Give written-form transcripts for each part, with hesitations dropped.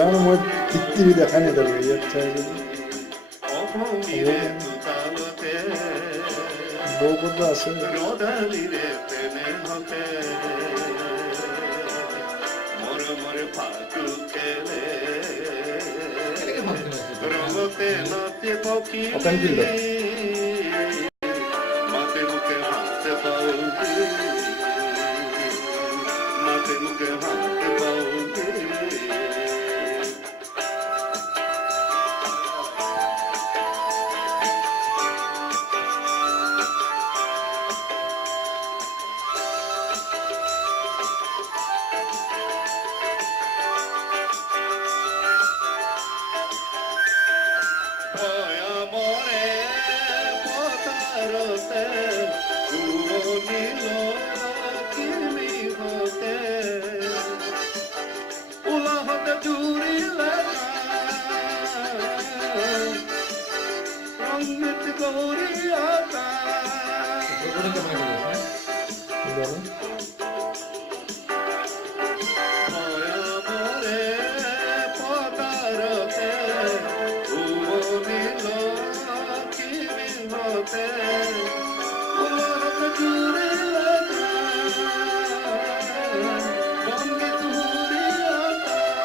Canım o gitti bir de hani de böyle yapacağız dedi. Boğuldu aslında. Open kildo.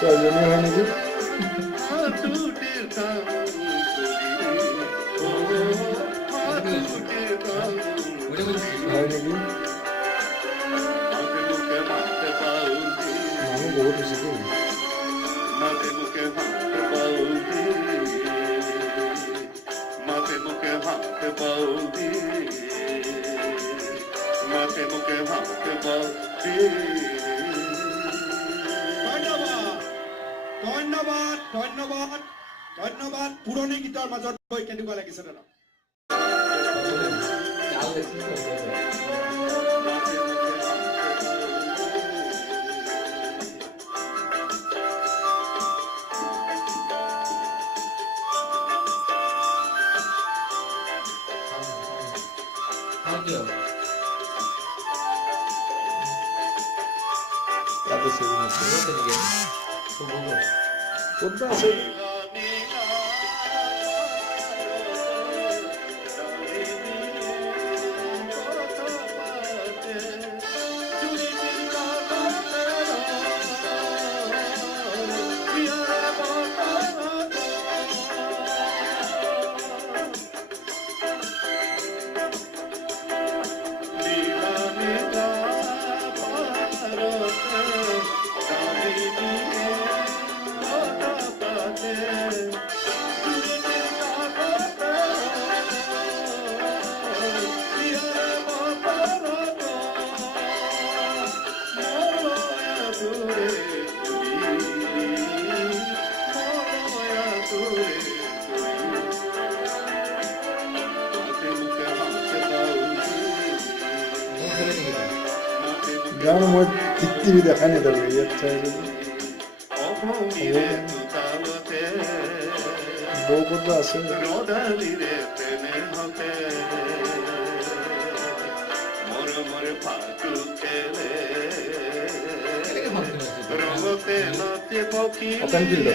Söyleniyor hani bir. Aynı gün. Mami बहुत खुशी थी. ধন্যবাদ ধন্যবাদ ধন্যবাদ পুৰণি গীতৰ মাজত গৈ কেনেকুৱা লাগিছে দাদা Kudda şey. Canım o gitti bir de hani de böyle yapacağız dedi. Boğuldu aslında. Open kildo.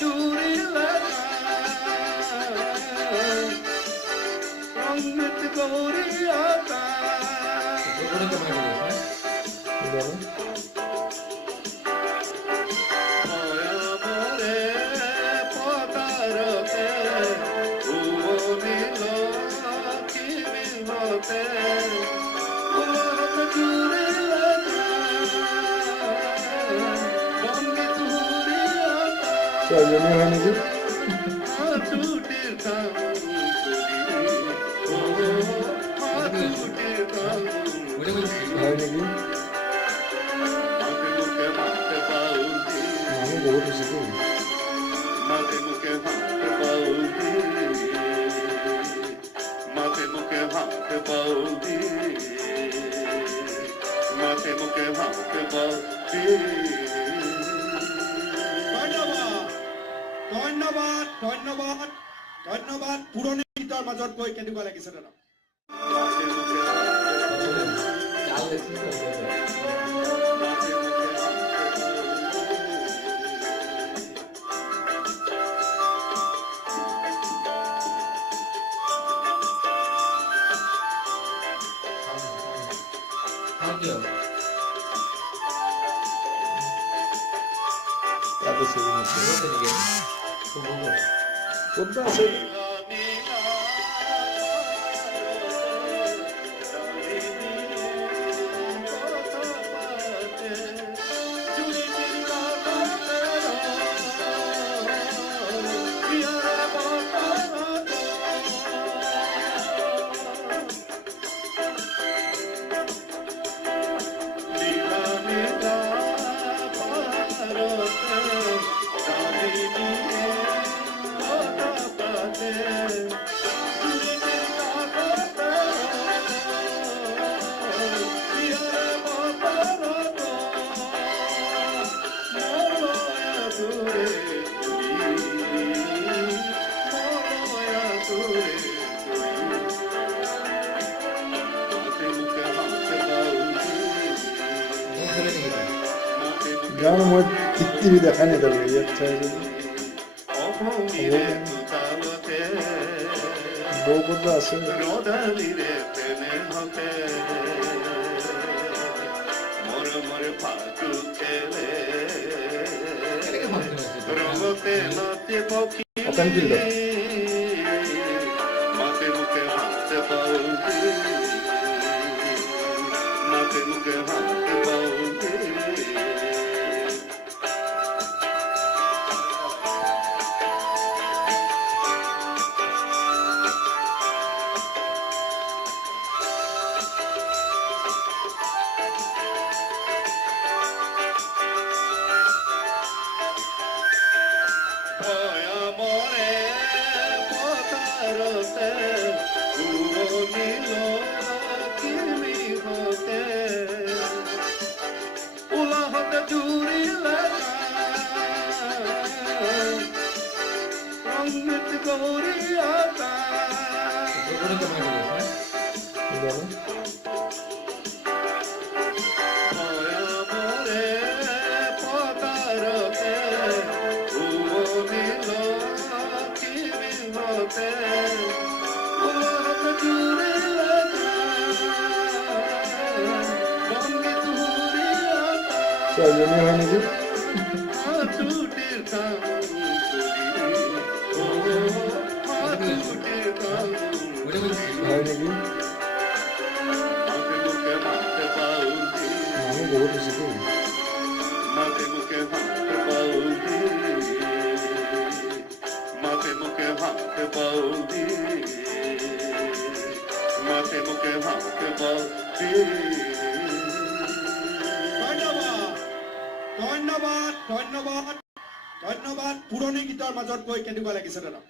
জুৰিলে অমৃত গৌৰী আতা মৰে পতাৰতে উমনিল কিমিনতে উলহত জুৰিলে অমৃত গৌৰী আতা ছয়জনী হয় নেকি? ছুটিৰ কাম ছুটিৰ কাম হয় নেকি? মাতে মুখে মাতে পাউজি মানুহ বহুত হৈছে দেই। মাতে মুখে মাতে পাউজি মাতে মুখে মাতে পাউজি মাতে মুখে মাতে পাউজি ধন্যবাদ ধন্যবাদ ধন্যবাদ পুৰণি গীতৰ মাজত গৈ কেনেকুৱা লাগিছে দাদা মাতে মুখে তাতে ছবি আছে। কোনটা আছে? গান মই টিভি দেখাই নাই তাৰমানে ইয়াত চাই বৌ ক'ত আছে অকান ফিল্ডত মাতে মুখে হাতে পাউজি মাতে মুখে হাতে পাউজি মরে পতারতে উমনিল কিমিনতে উলহত জুৰিলে অমৃত গৌৰী আতা মরে পতারতে উমনিল কিমিনতে উলহত জুৰিলে অমৃত গৌৰী আতা ছয়জনী হয় নেকি? ছুটিৰ কাম ছুটিৰ কাম হয় নেকি? মাতে মুখে মাতে পাউজি মানুহ বহুত হৈছে দেই। মাতে মুখে মাতে পাউজি মাতে মুখে মাতে পাউজি মাতে মুখে মাতে পাউজি ধন্যবাদ ধন্যবাদ ধন্যবাদ পুৰণি গীতৰ মাজত গৈ কেনেকুৱা লাগিছে দাদা